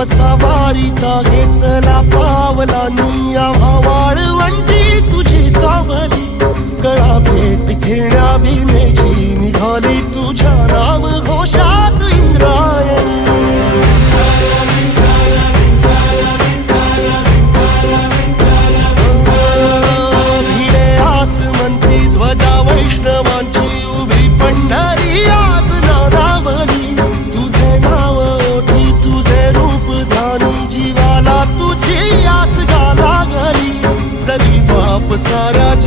वसावारीचा घेतला पावला निया वाळवंटी तुझी सावली. गळा भेट घेण्या भीमेची निघाली तुझ्या नाम घोषात इंद्रायणी. भिडे आसमंती ध्वजा वैष्णवांची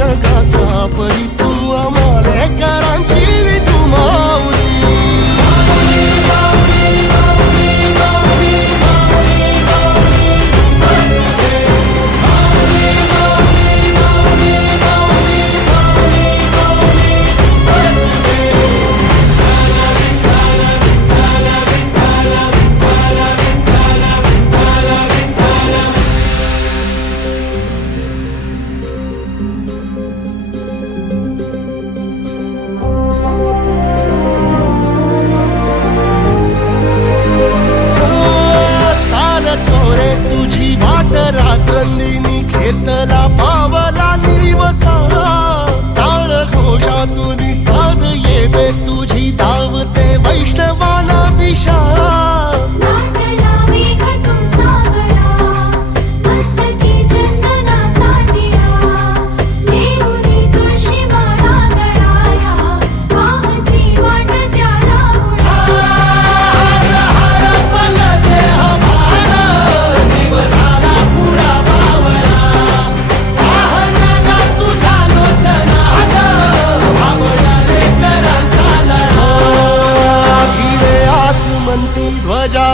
जगाचा परी तू आम्हाला करांची